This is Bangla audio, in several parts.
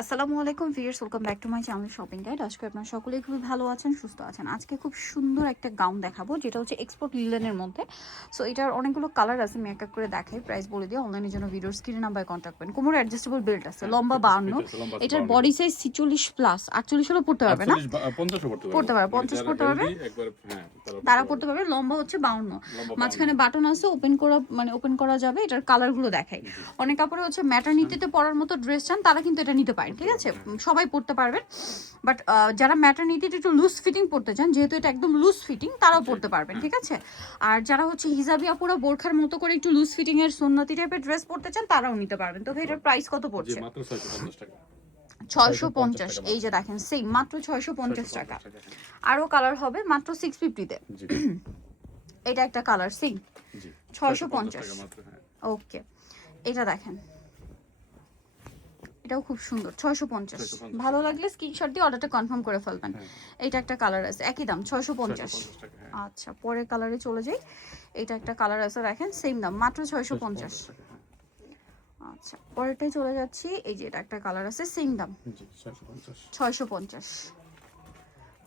আসসালামু আলাইকুম viewers, welcome back to my channel shopping guide. আজকে আপনারা সকলেই খুবই ভালো আছেন, সুস্থ আছেন। আজকে খুব সুন্দর একটা গাউন দেখাবো, যেটা হচ্ছে এক্সপোর্ট লিলেনের মধ্যে। সো এটার অনেকগুলো কালার আছে, আমি এক এক করে দেখাই, প্রাইস বলে দিই। অনলাইনের জন্য ভিডিওর স্ক্রিনে নাম্বারে কন্ট্যাক্ট করবেন। কোমর অ্যাডজাস্টেবল বেল্ট আছে, লম্বা 52। এটার বডি সাইজ 46 প্লাস, 48 হলেও পড়তে পারবে না, 50 পড়তে পারবে, 50 পড়তে পারবে, তারা পড়তে পারবে। লম্বা হচ্ছে 52, মাঝখানে বাটন আছে, ওপেন করা মানে ওপেন করা যাবে। এটার কালারগুলো দেখাই। অনেক কাপড়ে হচ্ছে ম্যাটারনিটিতে পরার মতো ড্রেস চান, তারা কিন্তু এটা নিতে পারেন, ঠিক আছে? সবাই পড়তে পারবেন, বাট যারা ম্যাটারনিটিতে একটু লুজ ফিটিং পড়তে চান, যেহেতু এটা একদম লুজ ফিটিং, তারাও পড়তে পারবেন, ঠিক আছে? আর যারা হচ্ছে হিজাবি আপুরা বোরখার মতো করে একটু লুজ ফিটিং এর সুন্নতি টাইপের ড্রেস পড়তে চান, তারাও নিতে পারবেন। তো এটার প্রাইস কত পড়ছে? মাত্র 650 টাকা। 650। এই যে দেখেন, সেম মাত্র 650 টাকা। আরো কালার হবে মাত্র 650 তে। এটা একটা কালার, সেম 650 মাত্র। হ্যাঁ, ওকে। এটা দেখেন, এটাও খুব সুন্দর, 650। ভালো লাগলে স্ক্রিনশট দিয়ে অর্ডারটা কনফার্ম করে ফেলবেন। এটা একটা কালার আছে, একই দাম 650 টাকা। হ্যাঁ, আচ্ছা, পরের কালারে চলে যাই। এটা একটা কালার আছে, দেখেন সেম দাম, মাত্র 650 টাকা। হ্যাঁ, আচ্ছা, পরেরটাই চলে যাচ্ছি। এই যে এটা একটা কালার আছে, সেম দাম জি 650। 650।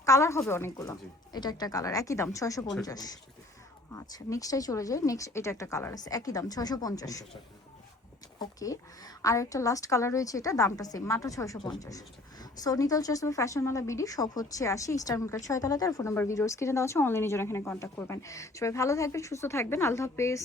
কালার হবে অনেকগুলো। জি। এটা একটা কালার, একই দাম 650। টাকা। আচ্ছা, নেক্সটটাই চলে যাই। নেক্সট এটা একটা কালার আছে, একই দাম 650। 50 টাকা। ওকে, আর একটা লাস্ট কালার রয়েছে, এটা দামটা সেম, মাত্র 650। টাকা। সো নিতল চশমা ফ্যাশন মালা বিডি সব হচ্ছে 80 স্টার মার্কেট 6 তলাতে। আর ফোন নাম্বার ভিডিওর স্ক্রিনে দেওয়া আছে, অনলাইনে জন্য এখানে কন্ট্যাক্ট করবেন। সবাই ভালো থাকবেন, সুস্থ থাকবেন, আল্লাহ হাফেজ।